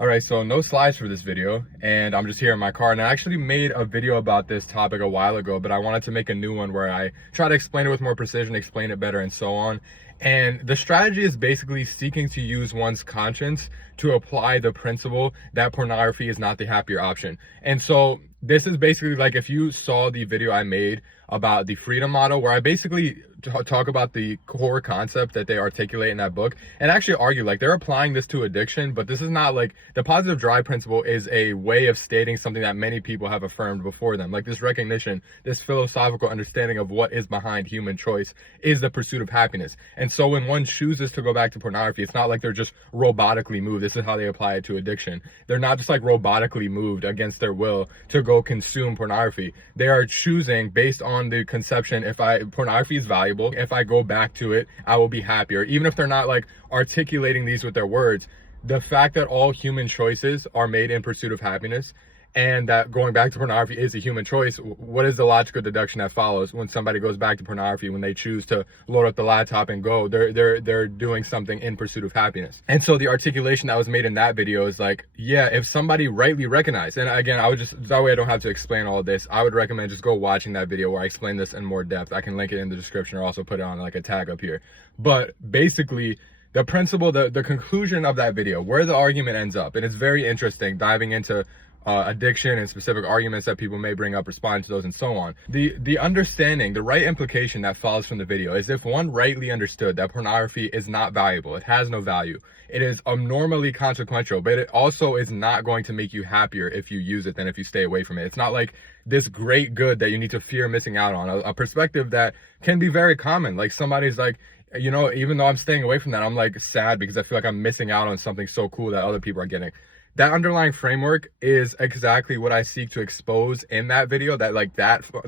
All right, so no slides for this video, and I'm just here in my car. And I actually made a video about this topic a while ago, but I wanted to make a new one where I try to explain it with more precision, explain it better, and so on. And the strategy is basically seeking to use one's conscience to apply the principle that pornography is not the happier option. And so this is basically like if you saw the video I made about the freedom model, where I basically talk about the core concept that they articulate in that book and actually argue like they're applying this to addiction, but this is not like the positive drive principle is a way of stating something that many people have affirmed before them. Like this recognition, this philosophical understanding of what is behind human choice is the pursuit of happiness. And so when one chooses to go back to pornography, it's not like they're just robotically moved. This is how they apply it to addiction. They're not just like robotically moved against their will to go consume pornography. They are choosing based on the conception, if pornography is valuable, if I go back to it, I will be happier. Even if they're not like articulating these with their words, the fact that all human choices are made in pursuit of happiness and that going back to pornography is a human choice, what is the logical deduction that follows when somebody goes back to pornography? When they choose to load up the laptop and go, they're doing something in pursuit of happiness. And so the articulation that was made in that video is like, yeah, if somebody rightly recognized, and again, I would just, that way I don't have to explain all of this, I would recommend just go watching that video where I explain this in more depth. I can link it in the description or also put it on like a tag up here. But basically, the principle, the conclusion of that video, where the argument ends up, and it's very interesting diving into addiction and specific arguments that people may bring up, responding to those, and so on. The understanding, the right implication that follows from the video is if one rightly understood that pornography is not valuable, it has no value, it is abnormally consequential, but it also is not going to make you happier if you use it than if you stay away from it. It's not like this great good that you need to fear missing out on, a perspective that can be very common. Like somebody's like, you know, even though I'm staying away from that, I'm like sad because I feel like I'm missing out on something so cool that other people are getting. That underlying framework is exactly what I seek to expose in that video. That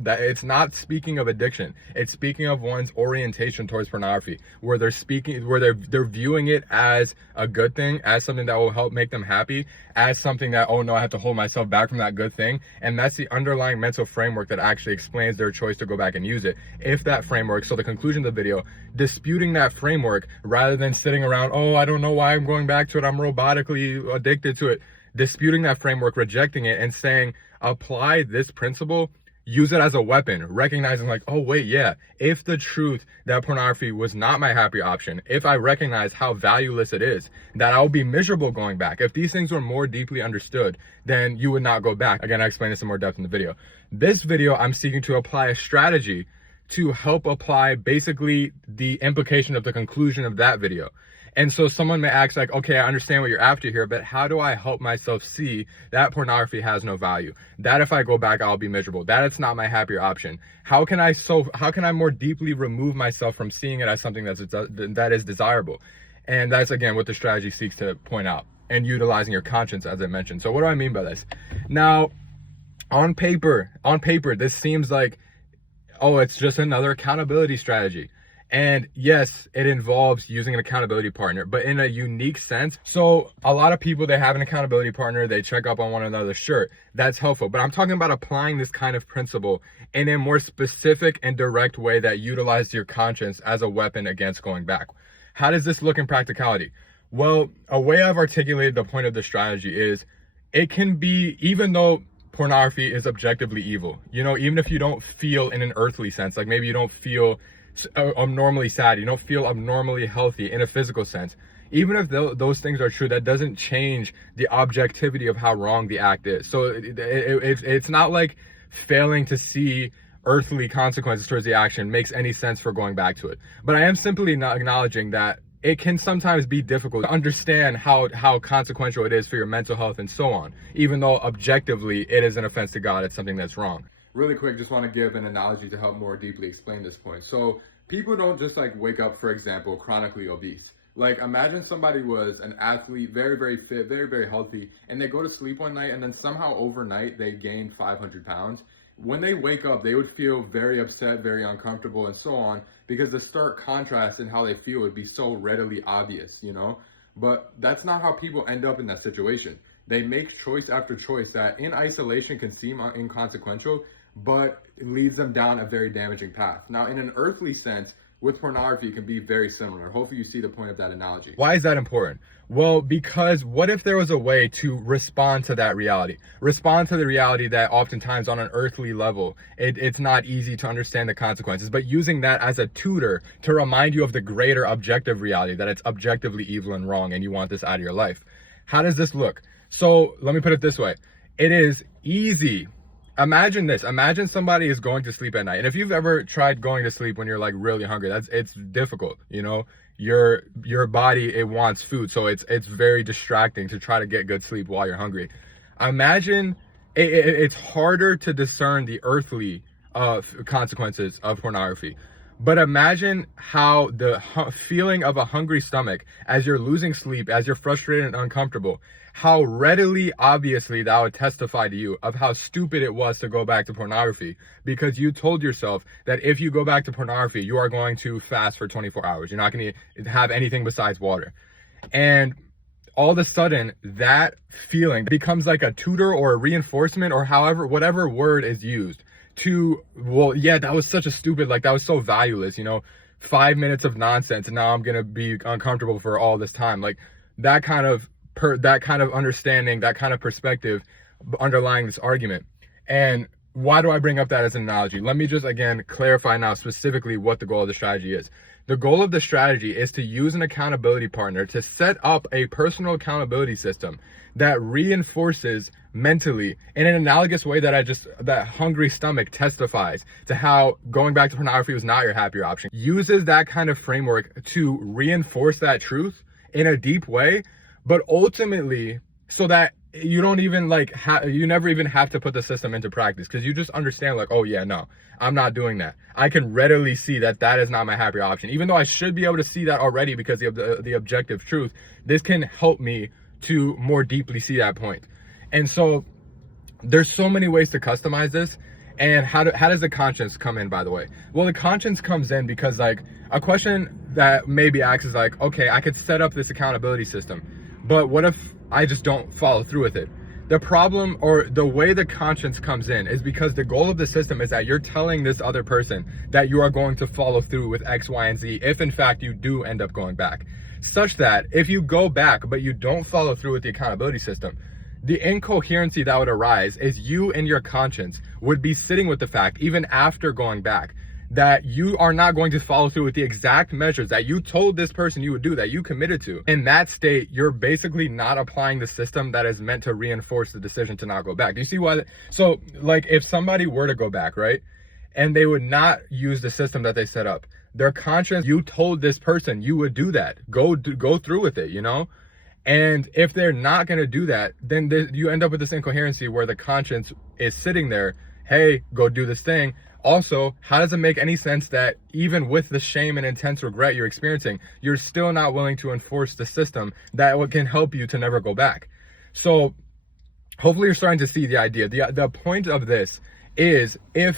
it's not speaking of addiction. It's speaking of one's orientation towards pornography, where they're viewing it as a good thing, as something that will help make them happy, as something that, oh no, I have to hold myself back from that good thing. And that's the underlying mental framework that actually explains their choice to go back and use it. If that framework, so the conclusion of the video, disputing that framework rather than sitting around, oh, I don't know why I'm going back to it, I'm robotically addicted to it. Disputing that framework, rejecting it, and saying, apply this principle, use it as a weapon, recognizing like, oh wait, yeah, if the truth that pornography was not my happy option, if I recognize how valueless it is, that I'll be miserable going back. If these things were more deeply understood, then you would not go back. Again, I explained this in more depth in the video. This video, I'm seeking to apply a strategy to help apply basically the implication of the conclusion of that video. And so someone may ask like, okay, I understand what you're after here, but how do I help myself see that pornography has no value? That if I go back, I'll be miserable. That it's not my happier option. How can I more deeply remove myself from seeing it as something that is desirable? And that's again what the strategy seeks to point out, and utilizing your conscience, as I mentioned. So what do I mean by this? Now, on paper, this seems like, oh, it's just another accountability strategy. And yes, it involves using an accountability partner, but in a unique sense. So a lot of people, they have an accountability partner, they check up on one another, sure, that's helpful. But I'm talking about applying this kind of principle in a more specific and direct way that utilizes your conscience as a weapon against going back. How does this look in practicality? Well, a way I've articulated the point of the strategy is it can be, even though pornography is objectively evil, you know, even if you don't feel in an earthly sense, like maybe you don't feel abnormally sad, you don't feel abnormally healthy in a physical sense, even if those things are true, that doesn't change the objectivity of how wrong the act is. So it's not like failing to see earthly consequences towards the action makes any sense for going back to it. But I am simply not acknowledging that it can sometimes be difficult to understand how consequential it is for your mental health and so on, even though objectively it is an offense to God, it's something that's wrong. Really quick, just want to give an analogy to help more deeply explain this point. So people don't just like wake up, for example, chronically obese. Like imagine somebody was an athlete, very, very fit, very, very healthy, and they go to sleep one night and then somehow overnight they gain 500 pounds. When they wake up, they would feel very upset, very uncomfortable, and so on, because the stark contrast in how they feel would be so readily obvious, you know? But that's not how people end up in that situation. They make choice after choice that in isolation can seem inconsequential, but it leads them down a very damaging path. Now, in an earthly sense, with pornography can be very similar. Hopefully you see the point of that analogy. Why is that important? Well, because what if there was a way to respond to that reality? Respond to the reality that oftentimes on an earthly level, it's not easy to understand the consequences, but using that as a tutor to remind you of the greater objective reality that it's objectively evil and wrong and you want this out of your life. How does this look? So let me put it this way. It is easy. Imagine this. Imagine somebody is going to sleep at night. And if you've ever tried going to sleep when you're like really hungry, it's difficult, you know? Your body, it wants food, so it's very distracting to try to get good sleep while you're hungry. Imagine it's harder to discern the earthly consequences of pornography, but imagine how the feeling of a hungry stomach as you're losing sleep, as you're frustrated and uncomfortable, how readily, obviously, that would testify to you of how stupid it was to go back to pornography, because you told yourself that if you go back to pornography, you are going to fast for 24 hours. You're not going to have anything besides water. And all of a sudden, that feeling becomes like a tutor or a reinforcement or whatever word is used to, well, yeah, that was such a stupid, like that was so valueless, you know, 5 minutes of nonsense and now I'm going to be uncomfortable for all this time. Like that kind of understanding, that kind of perspective underlying this argument. And why do I bring up that as an analogy? Let me just again clarify now specifically what the goal of the strategy is. The goal of the strategy is to use an accountability partner to set up a personal accountability system that reinforces mentally in an analogous way that hungry stomach testifies to how going back to pornography was not your happier option. Uses that kind of framework to reinforce that truth in a deep way, but ultimately so that you don't even you never even have to put the system into practice, because you just understand like, oh yeah, no, I'm not doing that. I can readily see that that is not my happier option. Even though I should be able to see that already because of the objective truth, this can help me to more deeply see that point. And so there's so many ways to customize this. And how does the conscience come in, by the way? Well, the conscience comes in because like a question that maybe asks is like, okay, I could set up this accountability system, but what if I just don't follow through with it? The problem, or the way the conscience comes in, is because the goal of the system is that you're telling this other person that you are going to follow through with X, Y, and Z if in fact you do end up going back. Such that if you go back but you don't follow through with the accountability system, the incoherency that would arise is you and your conscience would be sitting with the fact, even after going back, that you are not going to follow through with the exact measures that you told this person you would do, that you committed to. In that state, you're basically not applying the system that is meant to reinforce the decision to not go back. Do you see why? So like if somebody were to go back, right, and they would not use the system that they set up, their conscience, you told this person you would do that. Go through with it, you know? And if they're not going to do that, then you end up with this incoherency where the conscience is sitting there, hey, go do this thing. Also, how does it make any sense that even with the shame and intense regret you're experiencing, you're still not willing to enforce the system that can help you to never go back? So hopefully you're starting to see the idea. The point of this is, if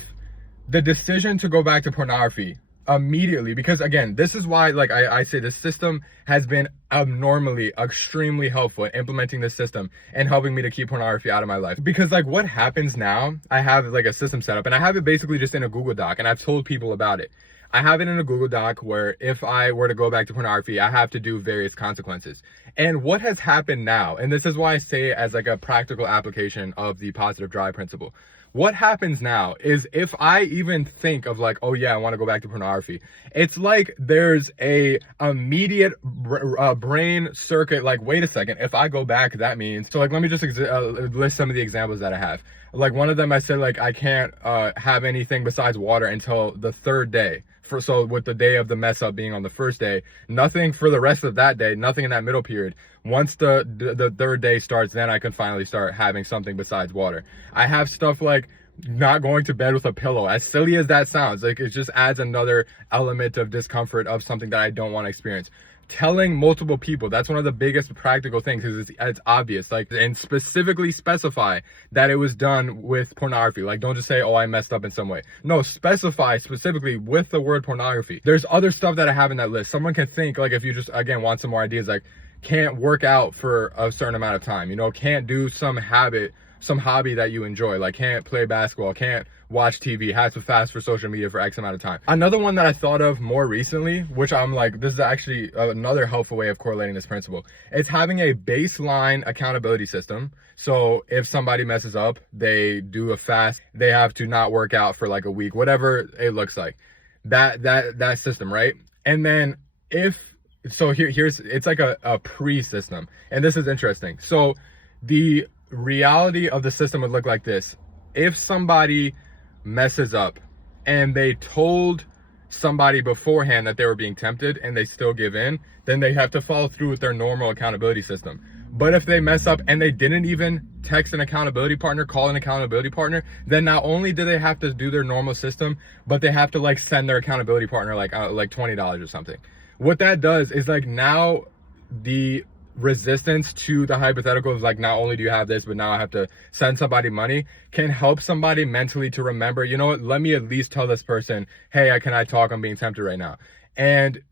the decision to go back to pornography immediately, because again, this is why, like I say, the system has been abnormally extremely helpful in implementing this system and helping me to keep pornography out of my life. Because like what happens now, I have like a system set up and I have it basically just in a Google Doc, and I've told people about it. I have it in a Google Doc where if I were to go back to pornography, I have to do various consequences. And what has happened now, and this is why I say it as like a practical application of the positive drive principle. What happens now is if I even think of like, oh yeah, I want to go back to pornography, it's like there's a immediate brain circuit, like, wait a second, if I go back, that means, so like, let me just list some of the examples that I have. Like one of them, I said like, I can't have anything besides water until the third day. So with the day of the mess up being on the first day, nothing for the rest of that day, nothing in that middle period. Once the third day starts, then I can finally start having something besides water. I have stuff like not going to bed with a pillow. As silly as that sounds, like it just adds another element of discomfort of something that I don't want to experience. Telling multiple people, that's one of the biggest practical things, because it's obvious, like, and specifically specify that it was done with pornography. Like, don't just say, oh, I messed up in some way. No, specify specifically with the word pornography. There's other stuff that I have in that list. Someone can think, like, if you just, again, want some more ideas, like, can't work out for a certain amount of time, you know, can't do some habit some hobby that you enjoy, like can't play basketball, can't watch TV, has to fast for social media for X amount of time. Another one that I thought of more recently, which I'm like, this is actually another helpful way of correlating this principle. It's having a baseline accountability system. So if somebody messes up, they do a fast, they have to not work out for like a week, whatever it looks like. That system, right? And then here's it's like a pre-system, and this is interesting. So the reality of the system would look like this. If somebody messes up and they told somebody beforehand that they were being tempted and they still give in, then they have to follow through with their normal accountability system. But if they mess up and they didn't even text an accountability partner, call an accountability partner, then not only do they have to do their normal system, but they have to like send their accountability partner like $20 or something. What that does is like now the resistance to the hypothetical is like, not only do you have this, but now I have to send somebody money, can help somebody mentally to remember, you know what, let me at least tell this person, hey, can I talk? I'm being tempted right now. And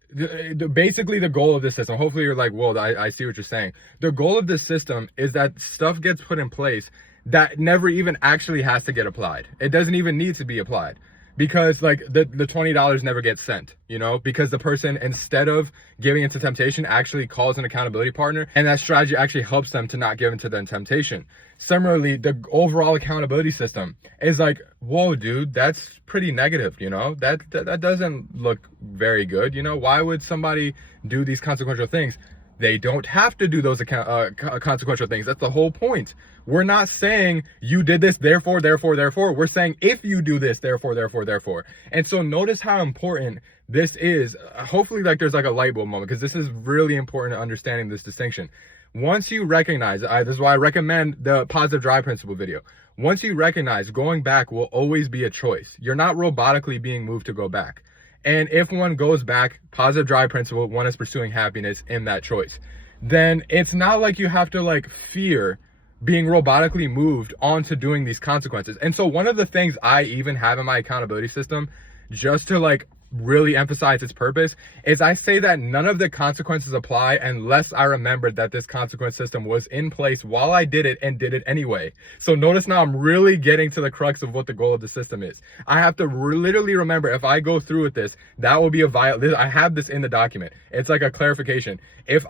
basically the goal of this system, hopefully you're like, well, I see what you're saying. The goal of this system is that stuff gets put in place that never even actually has to get applied. It doesn't even need to be applied. Because like the $20 never gets sent, you know, because the person, instead of giving into temptation, actually calls an accountability partner, and that strategy actually helps them to not give into the temptation. Similarly, the overall accountability system is like, whoa, dude, that's pretty negative, you know, that doesn't look very good. You know, why would somebody do these consequential things? They don't have to do those consequential things. That's the whole point. We're not saying you did this, therefore. We're saying if you do this, therefore. And so notice how important this is. Hopefully like there's like a light bulb moment, because this is really important to understanding this distinction. Once you recognize, this is why I recommend the positive drive principle video. Once you recognize going back will always be a choice. You're not robotically being moved to go back. And if one goes back, positive drive principle, one is pursuing happiness in that choice. Then it's not like you have to like fear being robotically moved onto doing these consequences. And so one of the things I even have in my accountability system, just to like really emphasize its purpose, is I say that none of the consequences apply unless I remembered that this consequence system was in place while I did it and did it anyway. So notice now I'm really getting to the crux of what the goal of the system is. I have to literally remember, if I go through with this, that will be a I have this in the document. It's like a clarification. If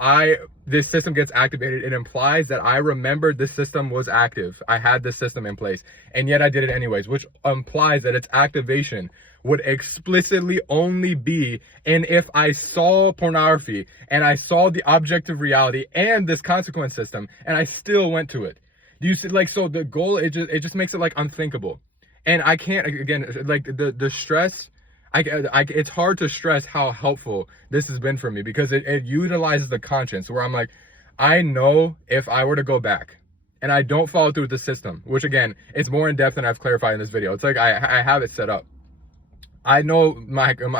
this system gets activated, it implies that I remembered this system was active. I had this system in place, and yet I did it anyways, which implies that its activation would explicitly only be in if I saw pornography and I saw the objective reality and this consequence system and I still went to it. Do you see, like, so the goal, it just makes it like unthinkable. And I can't, again, like the stress, it's hard to stress how helpful this has been for me, because it utilizes the conscience, where I'm like, I know if I were to go back and I don't follow through with the system, which again, it's more in depth than I've clarified in this video. It's like I have it set up. I know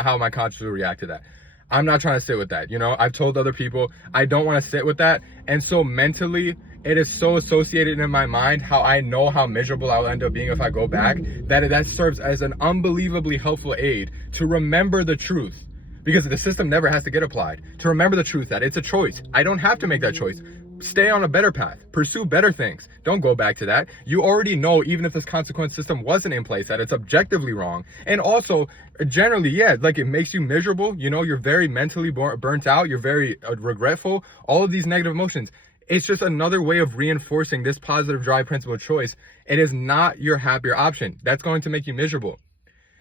how my conscience will react to that. I'm not trying to sit with that. You know, I've told other people I don't want to sit with that. And so mentally, it is so associated in my mind how I know how miserable I'll end up being if I go back, that serves as an unbelievably helpful aid to remember the truth. Because the system never has to get applied. To remember the truth that it's a choice. I don't have to make that choice. Stay on a better path. Pursue better things. Don't go back to that. You already know, even if this consequence system wasn't in place, that it's objectively wrong. And also, generally, yeah, like it makes you miserable. You know, you're very mentally burnt out. You're very regretful. All of these negative emotions. It's just another way of reinforcing this positive drive principle choice. It is not your happier option. That's going to make you miserable.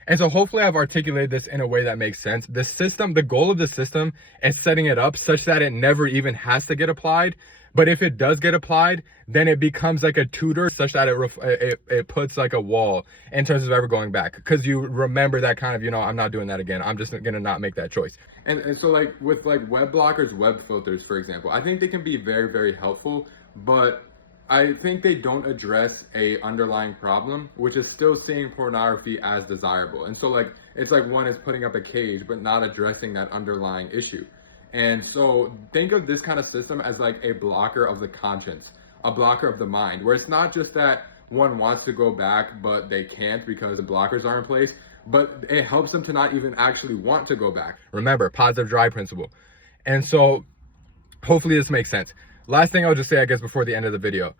And so hopefully I've articulated this in a way that makes sense. The system, the goal of the system is setting it up such that it never even has to get applied. But if it does get applied, then it becomes like a tutor, such that it puts like a wall in terms of ever going back. Because you remember that kind of, you know, I'm not doing that again. I'm just going to not make that choice. And so like with like web blockers, web filters, for example, I think they can be very, very helpful. But I think they don't address a underlying problem, which is still seeing pornography as desirable. And so like, it's like one is putting up a cage, but not addressing that underlying issue. And so think of this kind of system as like a blocker of the conscience, a blocker of the mind, where it's not just that one wants to go back, but they can't because the blockers are in place, but it helps them to not even actually want to go back. Remember, positive drive principle. And so hopefully this makes sense. Last thing I'll just say, I guess, before the end of the video,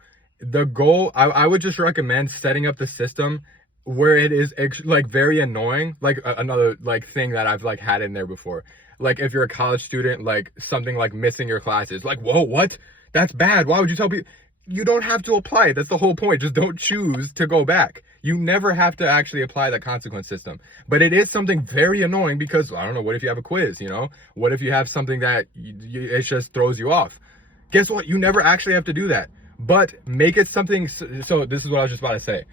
the goal, I would just recommend setting up the system where it is like very annoying, like another like thing that I've like had in there before. Like if you're a college student, like something like missing your classes, like, whoa, what? That's bad. Why would you tell people? You don't have to apply it. That's the whole point. Just don't choose to go back. You never have to actually apply that consequence system. But it is something very annoying because, I don't know, what if you have a quiz, you know? What if you have something that it just throws you off? Guess what? You never actually have to do that. But make it something, so this is what I was just about to say.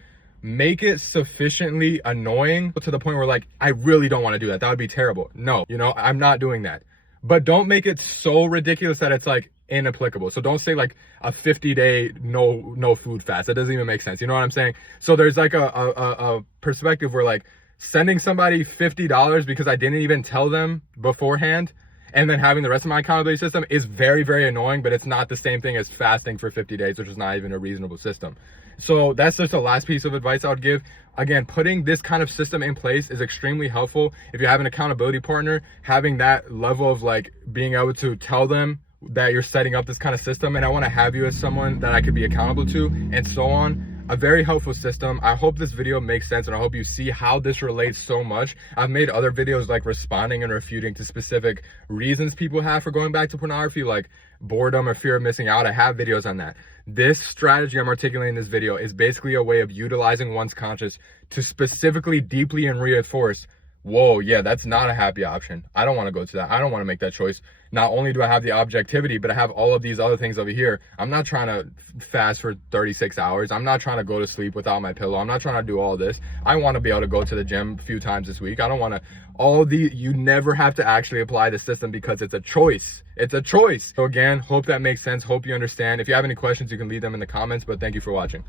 Make it sufficiently annoying to the point where like, I really don't want to do that. That would be terrible. No, you know, I'm not doing that. But don't make it so ridiculous that it's like inapplicable. So don't say like a 50-day no food fast. That doesn't even make sense. You know what I'm saying? So there's like a perspective where like sending somebody $50 because I didn't even tell them beforehand, and then having the rest of my accountability system is very, very annoying, but it's not the same thing as fasting for 50 days, which is not even a reasonable system. So that's just the last piece of advice I would give. Again, putting this kind of system in place is extremely helpful. If you have an accountability partner, having that level of like being able to tell them that you're setting up this kind of system, and I want to have you as someone that I could be accountable to, and so on. A very helpful system. I hope this video makes sense, and I hope you see how this relates so much. I've made other videos like responding and refuting to specific reasons people have for going back to pornography, like boredom or fear of missing out. I have videos on that. This strategy I'm articulating in this video is basically a way of utilizing one's conscious to specifically, deeply, and reinforce, whoa, yeah, that's not a happy option. I don't want to go to that. I don't want to make that choice. Not only do I have the objectivity, but I have all of these other things over here. I'm not trying to fast for 36 hours. I'm not trying to go to sleep without my pillow. I'm not trying to do all this. I want to be able to go to the gym a few times this week. I don't want to, you never have to actually apply the system because it's a choice. It's a choice. So again, hope that makes sense. Hope you understand. If you have any questions, you can leave them in the comments, but thank you for watching.